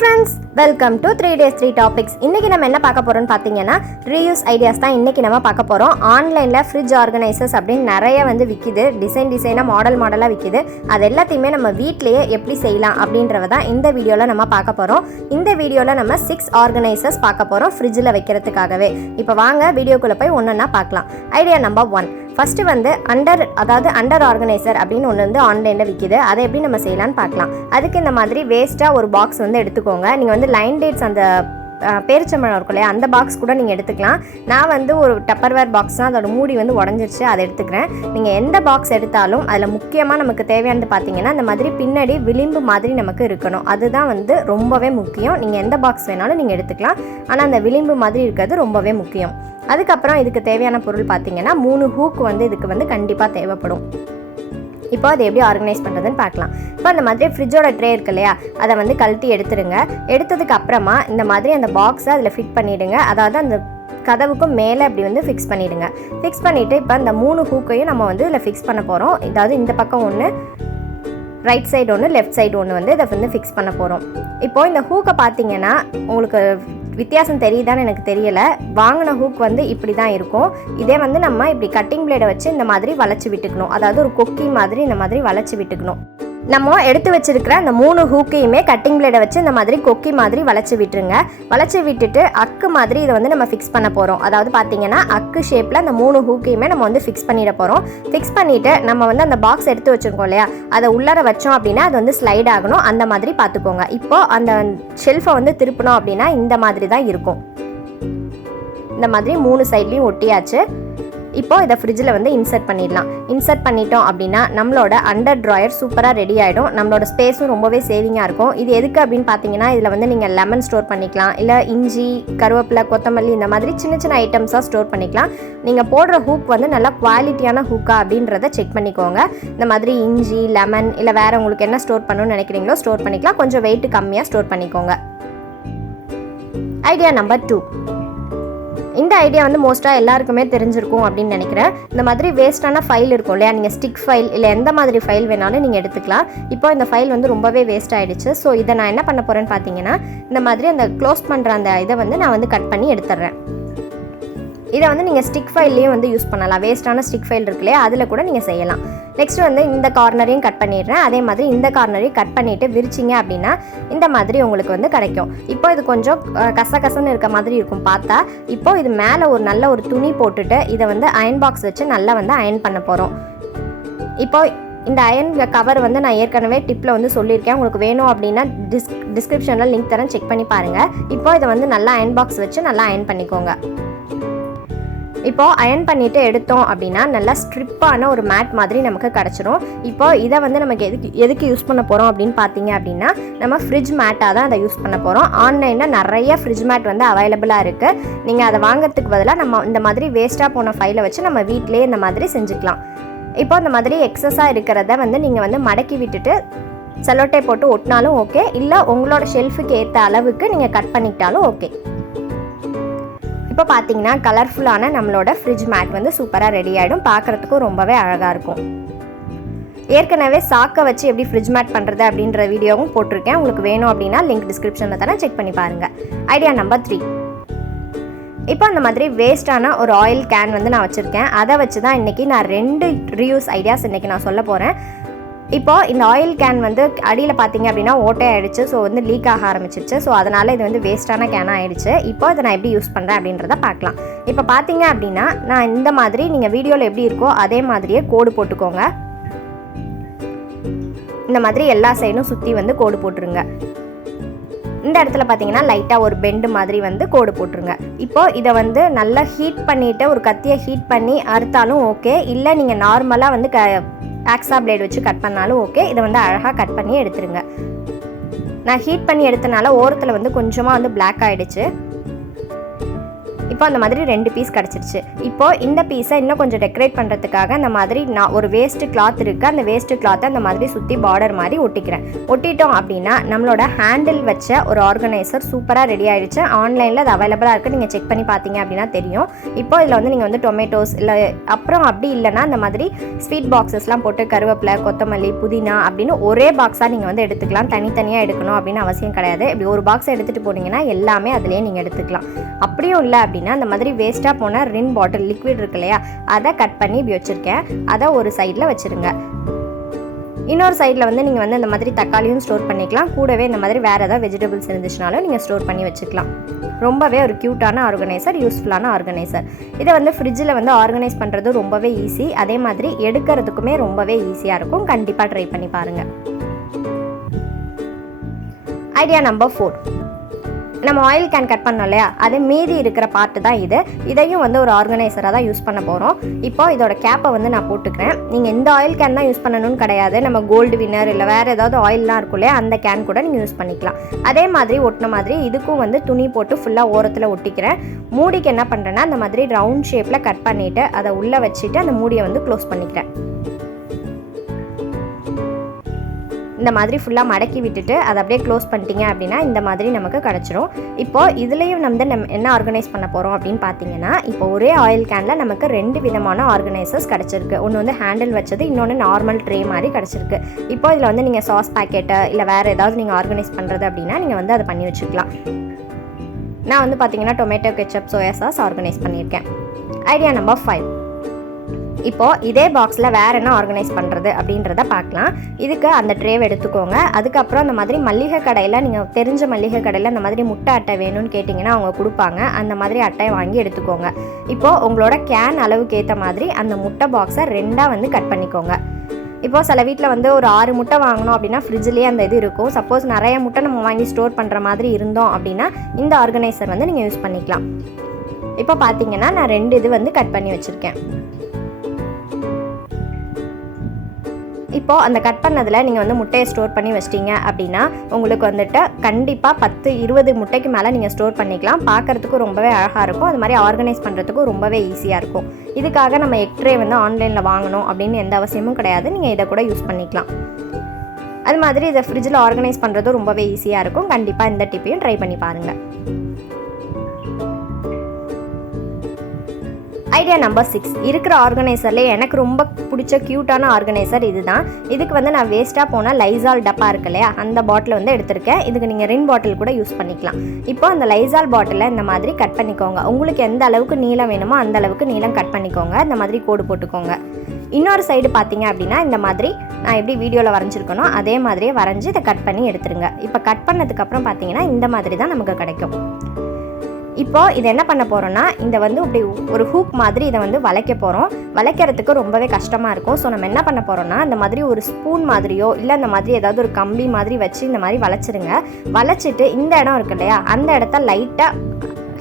friends, welcome to 3 days 3 topics. இன்னைக்கு நம்ம என்ன பார்க்க போறோம்னு பாத்தீங்கன்னா reuse ideas தான் இன்னைக்கு நம்ம பார்க்க போறோம். ஆன்லைன்ல fridge organizers அப்படினு நிறைய வந்து விக்குது. டிசைனா மாடலா விக்குது. அது எல்லாத்தையுமே நம்ம வீட்லயே எப்படி செய்யலாம் அப்படின்றத தான் இந்த வீடியோல நம்ம பார்க்க போறோம். இந்த வீடியோல நம்ம 6 organizers பார்க்க போறோம் ஃப்ரிட்ஜ்ல வைக்கிறதுக்காகவே. இப்போ வாங்க வீடியோக்குள்ள போய் ஒவ்வொண்ணா பார்க்கலாம். Idea number 1. ஃபர்ஸ்ட் வந்து அண்டர் ஆர்கனைசர் அப்படின்னு ஒன்று வந்து ஆன்லைனில் விற்கிது. அதை எப்படி நம்ம செய்யலான்னு பார்க்கலாம். அதுக்கு இந்த மாதிரி வேஸ்ட்டாக ஒரு பாக்ஸ் வந்து எடுத்துக்கோங்க. நீங்கள் வந்து லைன் டேட்ஸ் அந்த பேரிச்சம்பழம் இருக்கும் இல்லையா, அந்த பாக்ஸ் கூட நீங்கள் எடுத்துக்கலாம். நான் வந்து ஒரு டப்பர்வேர் பாக்ஸ் தான், அதோட மூடி வந்து உடஞ்சிருச்சு, அதை எடுத்துக்கிறேன். நீங்கள் எந்த பாக்ஸ் எடுத்தாலும் அதில் முக்கியமாக நமக்கு தேவையானது பார்த்தீங்கன்னா இந்த மாதிரி பின்னாடி விளிம்பு மாதிரி நமக்கு இருக்கணும். அதுதான் வந்து ரொம்பவே முக்கியம். நீங்கள் எந்த பாக்ஸ் வேணாலும் நீங்கள் எடுத்துக்கலாம், ஆனால் அந்த விளிம்பு மாதிரி இருக்கிறது ரொம்பவே முக்கியம். அதுக்கப்புறம் இதுக்கு தேவையான பொருள் பார்த்தீங்கன்னா 3 ஹூக் வந்து இதுக்கு வந்து கண்டிப்பாக தேவைப்படும். இப்போ அதை எப்படி ஆர்கனைஸ் பண்ணுறதுன்னு பார்க்கலாம். இப்போ அந்த மாதிரி ஃப்ரிட்ஜோட ட்ரே இருக்கு இல்லையா, அதை வந்து கழட்டி எடுத்துடுங்க. எடுத்ததுக்கு அப்புறமா இந்த மாதிரி அந்த பாக்ஸை அதில் ஃபிட் பண்ணிவிடுங்க. அதாவது அந்த கதவுக்கும் மேலே அப்படி வந்து ஃபிக்ஸ் பண்ணிவிடுங்க. ஃபிக்ஸ் பண்ணிவிட்டு இப்போ இந்த 3 ஹூக்கையும் நம்ம வந்து இதில் ஃபிக்ஸ் பண்ண போகிறோம். அதாவது இந்த பக்கம் ஒன்று, ரைட் சைடு ஒன்று, லெஃப்ட் சைடு ஒன்று வந்து இதை வந்து ஃபிக்ஸ் பண்ண போகிறோம். இப்போது இந்த ஹூக்கை பார்த்தீங்கன்னா உங்களுக்கு வித்தியாசம் தெரியுதான்னு எனக்கு தெரியலை. வாங்கின ஹூக் வந்து இப்படி தான் இருக்கும். இதே வந்து நம்ம இப்படி கட்டிங் பிளேடை வச்சு இந்த மாதிரி வளைச்சி விட்டுக்கணும். அதாவது ஒரு கொக்கி மாதிரி இந்த மாதிரி வளைச்சி விட்டுக்கணும். நம்ம எடுத்து வச்சிருக்கிற அந்த 3 ஹூக்கையுமே கட்டிங் பிளேடை வச்சு இந்த மாதிரி கொக்கி மாதிரி வளைச்சி விட்டுருங்க. வளைச்சி விட்டுட்டு அக்கு மாதிரி இதை வந்து நம்ம ஃபிக்ஸ் பண்ண போகிறோம். அதாவது பார்த்தீங்கன்னா அக்கு ஷேப்பில் அந்த 3 ஹூக்கையுமே நம்ம வந்து ஃபிக்ஸ் பண்ணிட போகிறோம். ஃபிக்ஸ் பண்ணிவிட்டு நம்ம வந்து அந்த பாக்ஸ் எடுத்து வச்சுருக்கோம் இல்லையா, அதை உள்ளார வச்சோம் அப்படின்னா அது வந்து ஸ்லைட் ஆகணும். அந்த மாதிரி பார்த்துக்கோங்க. இப்போது அந்த ஷெல்ஃபை வந்து திருப்பணும் அப்படின்னா இந்த மாதிரி தான் இருக்கும். இந்த மாதிரி 3 சைட்லேயும் ஒட்டியாச்சு. இப்போ இதை ஃப்ரிட்ஜில் வந்து இன்சர்ட் பண்ணிடலாம். இன்சர்ட் பண்ணிட்டோம் அப்படின்னா நம்மளோட அண்டர் ட்ராயர் சூப்பராக ரெடி ஆகிடும். நம்மளோட ஸ்பேஸும் ரொம்பவே சேவிங்காக இருக்கும். இது எதுக்கு அப்படின்னு பார்த்தீங்கன்னா இதில் வந்து நீங்கள் லெமன் ஸ்டோர் பண்ணிக்கலாம், இல்லை இஞ்சி, கருவேப்பிலை, கொத்தமல்லி இந்த மாதிரி சின்ன சின்ன ஐட்டம்ஸாக ஸ்டோர் பண்ணிக்கலாம். நீங்கள் போடுற ஹூக் வந்து நல்லா குவாலிட்டியான ஹூக்கா அப்படின்றத செக் பண்ணிக்கோங்க. இந்த மாதிரி இஞ்சி, லெமன் இல்லை வேறு உங்களுக்கு என்ன ஸ்டோர் பண்ணணும்னு நினைக்கிறீங்களோ ஸ்டோர் பண்ணிக்கலாம். கொஞ்சம் வெயிட் கம்மியாக ஸ்டோர் பண்ணிக்கோங்க. Idea number 2. இந்த ஐடியா வந்து மோஸ்ட்டாக எல்லாருக்குமே தெரிஞ்சிருக்கும் அப்படின்னு நினைக்கிறேன். இந்த மாதிரி வேஸ்ட்டான ஃபைல் இருக்கும் இல்லையா, நீங்கள் ஸ்டிக் ஃபைல் இல்லை எந்த மாதிரி ஃபைல் வேணாலும் நீங்கள் எடுத்துக்கலாம். இப்போ இந்த ஃபைல் வந்து ரொம்பவே வேஸ்ட் ஆகிடுச்சு. ஸோ இதை நான் என்ன பண்ண போகிறேன்னு பார்த்தீங்கன்னா இந்த மாதிரி அந்த க்ளோஸ் பண்ணுற அந்த இதை வந்து நான் வந்து கட் பண்ணி எடுத்துடுறேன். இதை வந்து நீங்கள் ஸ்டிக் ஃபைல்லையும் வந்து யூஸ் பண்ணலாம். வேஸ்ட்டான ஸ்டிக் ஃபைல் இருக்கு இல்லையா, அதில் கூட நீங்கள் செய்யலாம். நெக்ஸ்ட் வந்து இந்த கார்னரையும் கட் பண்ணிடுறேன். அதே மாதிரி இந்த கார்னரையும் கட் பண்ணிவிட்டு விரிச்சிங்க அப்படின்னா இந்த மாதிரி உங்களுக்கு வந்து கிடைக்கும். இப்போ இது கொஞ்சம் கசன்னு இருக்க மாதிரி இருக்கும் பார்த்தா. இப்போ இது மேலே ஒரு நல்ல ஒரு துணி போட்டுட்டு இதை வந்து அயன் பாக்ஸ் வச்சு நல்லா வந்து அயன் பண்ண போகிறோம். இப்போ இந்த அயன் கவர் வந்து நான் ஏற்கனவே டிப்பில் வந்து சொல்லியிருக்கேன். உங்களுக்கு வேணும் அப்படின்னா டிஸ்கிரிப்ஷனில் லிங்க் தரேன், செக் பண்ணி பாருங்கள். இப்போ இதை வந்து நல்லா அயன் பாக்ஸ் வச்சு நல்லா அயன் பண்ணிக்கோங்க. இப்போது அயன் பண்ணிவிட்டு எடுத்தோம் அப்படின்னா நல்லா ஸ்ட்ரிப்பான ஒரு மேட் மாதிரி நமக்கு கிடச்சிரும். இப்போ இதை வந்து நமக்கு எதுக்கு யூஸ் பண்ண போகிறோம் அப்படின்னு பார்த்தீங்க அப்படின்னா நம்ம ஃப்ரிட்ஜ் மேட்டாக தான் அதை யூஸ் பண்ண போகிறோம். ஆன்லைனில் நிறைய ஃப்ரிட்ஜ் மேட் வந்து அவைலபிளாக இருக்குது. நீங்கள் அதை வாங்குறதுக்கு பதிலாக நம்ம இந்த மாதிரி வேஸ்ட்டாக போன ஃபைலை வச்சு நம்ம வீட்டிலே இந்த மாதிரி செஞ்சுக்கலாம். இப்போ இந்த மாதிரி எக்ஸஸாக இருக்கிறத வந்து நீங்கள் வந்து மடக்கி விட்டுட்டு செல்லோட்டை போட்டு ஒட்டினாலும் ஓகே, இல்லை உங்களோட ஷெல்ஃபுக்கு ஏற்ற அளவுக்கு நீங்கள் கட் பண்ணிக்கிட்டாலும் ஓகே. இப்போ பார்த்தீங்கன்னா கலர்ஃபுல்லான நம்மளோட ஃப்ரிட்ஜ் மேட் வந்து சூப்பராக ரெடி ஆகிடும். பார்க்குறதுக்கும் ரொம்பவே அழகாக இருக்கும். ஏற்கனவே சாக்கை வச்சு எப்படி ஃப்ரிட்ஜ் மேட் பண்ணுறது அப்படின்ற வீடியோவும் போட்டிருக்கேன். உங்களுக்கு வேணும் அப்படின்னா லிங்க் டிஸ்கிரிப்ஷனில் தானே, செக் பண்ணி பாருங்கள். Idea number 3. இப்போ அந்த மாதிரி வேஸ்ட்டான ஒரு ஆயில் கேன் வந்து நான் வச்சுருக்கேன். அதை வச்சு தான் இன்றைக்கி நான் 2 ரீயூஸ் ஐடியாஸ் இன்றைக்கி நான் சொல்ல போகிறேன். இப்போது இந்த ஆயில் கேன் வந்து அடியில் பார்த்தீங்க அப்படின்னா ஓட்டை ஆகிடுச்சு. ஸோ வந்து லீக் ஆக ஆரம்பிச்சிருச்சு. ஸோ அதனால் இது வந்து வேஸ்ட்டான கேனாக ஆகிடுச்சு. இப்போ இதை நான் எப்படி யூஸ் பண்ணுறேன் அப்படின்றத பார்க்கலாம். இப்போ பார்த்தீங்க அப்படின்னா நான் இந்த மாதிரி நீங்கள் வீடியோவில் எப்படி இருக்கோ அதே மாதிரியே கோடு போட்டுக்கோங்க. இந்த மாதிரி எல்லா சைடும் சுற்றி வந்து கோடு போட்டுருங்க. இந்த இடத்துல பார்த்தீங்கன்னா லைட்டாக ஒரு பெண்டு மாதிரி வந்து கோடு போட்டுருங்க. இப்போது இதை வந்து நல்லா ஹீட் பண்ணிவிட்டு ஒரு கத்தியை ஹீட் பண்ணி அறுத்தாலும் ஓகே, இல்லை நீங்கள் நார்மலாக வந்து ஆக்ஸா பிளேட் வச்சு கட் பண்ணாலும் ஓகே. இதை வந்து அழகாக கட் பண்ணி எடுத்துருங்க. நான் ஹீட் பண்ணி எடுத்தனால ஓரத்தில் வந்து கொஞ்சமாக வந்து பிளாக் ஆகிடுச்சு. இப்போ அந்த மாதிரி 2 பீஸ் கிடச்சிருச்சு. இப்போது இந்த பீஸை இன்னும் கொஞ்சம் டெக்கரேட் பண்ணுறதுக்காக அந்த மாதிரி நான் ஒரு வேஸ்ட்டு கிளாத் இருக்குது, அந்த வேஸ்ட்டு கிளாத்தை அந்த மாதிரி சுற்றி பார்டர் மாதிரி ஒட்டிக்கிறேன். ஒட்டிட்டோம் அப்படின்னா நம்மளோட ஹேண்டில் வச்ச ஒரு ஆர்கனைசர் சூப்பராக ரெடி ஆகிடுச்சு. ஆன்லைனில் அது அவைலபிளாக இருக்குது, நீங்கள் செக் பண்ணி பார்த்தீங்க அப்படின்னா தெரியும். இப்போ இதில் வந்து நீங்கள் வந்து டொமேட்டோஸ் இல்லை அப்புறம் அப்படி இல்லைன்னா அந்த மாதிரி ஸ்வீட் பாக்ஸஸ்லாம் போட்டு கருவேப்பிலை, கொத்தமல்லி, புதினா அப்படின்னு ஒரே பாக்ஸாக நீங்கள் வந்து எடுத்துக்கலாம். தனித்தனியாக எடுக்கணும் அப்படின்னு அவசியம் கிடையாது. இப்படி ஒரு பாக்ஸை எடுத்துகிட்டு போனீங்கன்னா எல்லாமே அதிலே நீங்கள் எடுத்துக்கலாம். அப்படியும் இல்லை அப்படின்னா அந்த மாதிரி வேஸ்ட்டாக போன ரின் பாட்டில் லிக்விட் இருக்கு இல்லையா, அதை கட் பண்ணி இப்படி வச்சுருக்கேன். அதை ஒரு சைடில் வச்சுருங்க. இன்னொரு சைடில் வந்து நீங்கள் வந்து இந்த மாதிரி தக்காளியும் ஸ்டோர் பண்ணிக்கலாம். கூடவே இந்த மாதிரி வேறு ஏதாவது வெஜிடபிள்ஸ் இருந்துச்சுனாலும் நீங்கள் ஸ்டோர் பண்ணி வச்சுக்கலாம். ரொம்பவே ஒரு க்யூட்டான ஆர்கனைசர், யூஸ்ஃபுல்லான ஆர்கனைசர். இதை வந்து ஃப்ரிட்ஜில் வந்து ஆர்கனைஸ் பண்ணுறது ரொம்பவே ஈஸி. அதே மாதிரி எடுக்கிறதுக்குமே ரொம்பவே ஈஸியாக இருக்கும். கண்டிப்பாக ட்ரை பண்ணி பாருங்கள். Idea number 4. நம்ம ஆயில் கேன் கட் பண்ணோம் இல்லையா, அது மீதி இருக்கிற பார்ட்டு தான் இது. இதையும் வந்து ஒரு ஆர்கனைசராக தான் யூஸ் பண்ண போகிறோம். இப்போ இதோட கேப்பை வந்து நான் போட்டுக்கிறேன். நீங்கள் இந்த ஆயில் கேன் தான் யூஸ் பண்ணணும்னு கிடையாது. நம்ம கோல்டு வின்னர் இல்லை வேறு ஏதாவது ஆயிலெலாம் இருக்கும் இல்லையா, அந்த கேன் கூட நீங்கள் யூஸ் பண்ணிக்கலாம். அதே மாதிரி ஒட்டின மாதிரி இதுக்கும் வந்து துணி போட்டு ஃபுல்லாக ஓரத்தில் ஒட்டிக்கிறேன். மூடிக்கு என்ன பண்ணுறேன்னா அந்த மாதிரி ரவுண்ட் ஷேப்பில் கட் பண்ணிவிட்டு அதை உள்ளே வச்சுட்டு அந்த மூடியை வந்து க்ளோஸ் பண்ணிக்கிறேன். இந்த மாதிரி ஃபுல்லாக மடக்கி விட்டுட்டு அதை அப்படியே க்ளோஸ் பண்ணிட்டீங்க அப்படின்னா இந்த மாதிரி நமக்கு கிடச்சிரும். இப்போது இதுலேயும் நம்ம என்ன ஆர்கனைஸ் பண்ண போகிறோம் அப்படின்னு பார்த்தீங்கன்னா, இப்போ ஒரே ஆயில் கேனில் நமக்கு 2 விதமான ஆர்கனைசர்ஸ் கிடச்சிருக்கு. ஒன்று வந்து ஹேண்டில் வச்சது, இன்னொன்று நார்மல் ட்ரே மாதிரி கிடச்சிருக்கு. இப்போ இதில் வந்து நீங்கள் சாஸ் பேக்கெட்டு இல்லை வேறு ஏதாவது நீங்கள் ஆர்கனைஸ் பண்ணுறது அப்படின்னா நீங்கள் வந்து அதை பண்ணி வச்சுக்கலாம். நான் வந்து பார்த்தீங்கன்னா tomato ketchup, soya sauce organise பண்ணியிருக்கேன். Idea number 5. இப்போது இதே பாக்ஸில் வேறு என்ன ஆர்கனைஸ் பண்ணுறது அப்படின்றத பார்க்கலாம். இதுக்கு அந்த ட்ரேவை எடுத்துக்கோங்க. அதுக்கப்புறம் அந்த மாதிரி மல்லிகை கடையில், நீங்கள் தெரிஞ்ச மல்லிகை கடையில் அந்த மாதிரி முட்டை அட்டை வேணும்னு கேட்டிங்கன்னா அவங்க கொடுப்பாங்க. அந்த மாதிரி அட்டையை வாங்கி எடுத்துக்கோங்க. இப்போது உங்களோட கேன் அளவுக்கு ஏற்ற மாதிரி அந்த முட்டை பாக்ஸை 2ஆக வந்து கட் பண்ணிக்கோங்க. இப்போது சில வீட்டில் வந்து ஒரு 6 முட்டை வாங்கணும் அப்படின்னா ஃப்ரிட்ஜ்லேயே அந்த இது இருக்கும். சப்போஸ் நிறைய முட்டை நம்ம வாங்கி ஸ்டோர் பண்ணுற மாதிரி இருந்தோம் அப்படின்னா இந்த ஆர்கனைசர் வந்து நீங்கள் யூஸ் பண்ணிக்கலாம். இப்போ பார்த்தீங்கன்னா நான் 2 இது வந்து கட் பண்ணி வச்சுருக்கேன். இப்போது அந்த கட் பண்ணதில் நீங்கள் வந்து முட்டையை ஸ்டோர் பண்ணி வச்சிட்டிங்க அப்படின்னா உங்களுக்கு வந்துட்டு கண்டிப்பாக 10-20 முட்டைக்கு மேலே நீங்கள் ஸ்டோர் பண்ணிக்கலாம். பார்க்குறதுக்கும் ரொம்பவே அழகாக இருக்கும். அது மாதிரி ஆர்கனைஸ் பண்ணுறதுக்கும் ரொம்பவே ஈஸியாக இருக்கும். இதுக்காக நம்ம எக் ட்ரே வந்து ஆன்லைனில் வாங்கணும் அப்படின்னு எந்த அவசியமும் கிடையாது. நீங்கள் இதை கூட யூஸ் பண்ணிக்கலாம். அது மாதிரி இதை ஃப்ரிட்ஜில் ஆர்கனைஸ் பண்ணுறதும் ரொம்பவே ஈஸியாக இருக்கும். கண்டிப்பாக இந்த டிப்பையும் ட்ரை பண்ணி பாருங்கள். Idea number 6. இருக்கிற ஆர்கனைசர்லேயே எனக்கு ரொம்ப பிடிச்ச க்யூட்டான ஆர்கனைசர் இது தான். இதுக்கு வந்து நான் வேஸ்ட்டாக போன லைசால் டப்பா இருக்கு இல்லையா, அந்த பாட்டில் வந்து எடுத்திருக்கேன். இதுக்கு நீங்கள் ரின் பாட்டில் கூட யூஸ் பண்ணிக்கலாம். இப்போ அந்த லைசால் பாட்டிலை இந்த மாதிரி கட் பண்ணிக்கோங்க. உங்களுக்கு எந்த அளவுக்கு நீளம் வேணுமோ அந்த அளவுக்கு நீளம் கட் பண்ணிக்கோங்க. இந்த மாதிரி கோடு போட்டுக்கோங்க. இன்னொரு சைடு பார்த்தீங்க அப்படின்னா இந்த மாதிரி நான் எப்படி வீடியோவில் வரைஞ்சிருக்கணும் அதே மாதிரியே வரைஞ்சி இதை கட் பண்ணி எடுத்துருங்க. இப்போ கட் பண்ணதுக்கப்புறம் பார்த்தீங்கன்னா இந்த மாதிரி தான் நமக்கு கிடைக்கும். இப்போது இதை என்ன பண்ண போகிறோன்னா, இந்த வந்து இப்படி ஒரு ஹூக் மாதிரி இதை வந்து வளைக்க போகிறோம். வளைக்கிறதுக்கு ரொம்பவே கஷ்டமாக இருக்கும். ஸோ நம்ம என்ன பண்ண போகிறோன்னா, இந்த மாதிரி ஒரு ஸ்பூன் மாதிரியோ இல்லை இந்த மாதிரி ஏதாவது ஒரு கம்பி மாதிரி வச்சு இந்த மாதிரி வளைச்சிருங்க. வளைச்சிட்டு இந்த இடம் இருக்கு இல்லையா, அந்த இடத்த லைட்டாக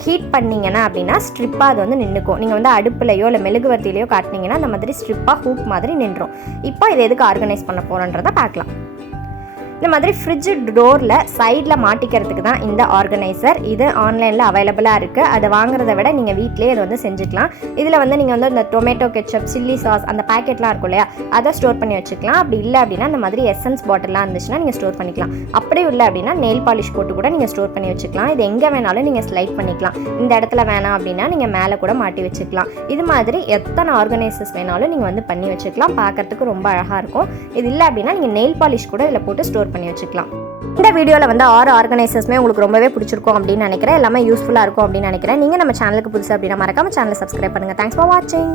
ஹீட் பண்ணிங்கன்னா அப்படின்னா ஸ்ட்ரிப்பாக அது வந்து நின்றுக்கும். நீங்கள் வந்து அடுப்புலையோ இல்லை மெழுகுவர்த்திலையோ காட்டினீங்கன்னா அந்த மாதிரி ஸ்ட்ரிப்பாக ஹூக் மாதிரி நின்றும். இப்போ இதை எதுக்கு ஆர்கனைஸ் பண்ண போகிறோன்றதை பார்க்கலாம். இந்த மாதிரி ஃப்ரிட்ஜ் டோரில் சைடில் மாட்டிக்கிறதுக்கு தான் இந்த ஆர்கனைசர். இது ஆன்லைனில் அவைலபிளாக இருக்குது. அதை வாங்குறத விட நீங்கள் வீட்டிலே அதை வந்து செஞ்சுக்கலாம். இதில் வந்து நீங்கள் வந்து இந்த டொமேட்டோ கெச்சப், சில்லி சாஸ் அந்த பேக்கெட்லாம் இருக்கும் இல்லையா, அதை ஸ்டோர் பண்ணி வச்சுக்கலாம். அப்படி இல்லை அப்படின்னா இந்த மாதிரி எசன்ஸ் பாட்டிலாம் இருந்துச்சுன்னா நீங்கள் ஸ்டோர் பண்ணிக்கலாம். அப்படி இல்லை அப்படின்னா நெயில் பாலிஷ் போட்டு கூட நீங்கள் ஸ்டோர் பண்ணி வச்சுக்கலாம். இது எங்கே வேணாலும் நீங்கள் ஸ்லைட் பண்ணிக்கலாம். இந்த இடத்துல வேணாம் அப்படின்னா நீங்கள் மேலே கூட மாட்டி வச்சுக்கலாம். இது மாதிரி எத்தனை ஆர்கனைசர்ஸ் வேணாலும் நீங்கள் வந்து பண்ணி வச்சுக்கலாம். பார்க்குறதுக்கு ரொம்ப அழகாக இருக்கும். இது இல்லை அப்படின்னா நீங்கள் நெயில் பாலிஷ் கூட இதில் போட்டு ஸ்டோர் பண்ணி வச்சுக்கலாம். இந்த வீடியோவில் வந்து 6 ஆர்கனைசர்ஸுமே உங்களுக்கு ரொம்பவே பிடிச்சிருக்கும் அப்படின்னு நினைக்கிறேன். எல்லாமே யூஸ்ஃபுல்லாக இருக்கும் அப்படின்னு நினைக்கிறேன். நீங்கள் நம்ம சேனலுக்கு புதுசு அப்படின்னா மறக்காம சேனலை சப்ஸ்கிரைப் பண்ணுங்கள். தேங்க்ஸ் ஃபார் வாட்சிங்.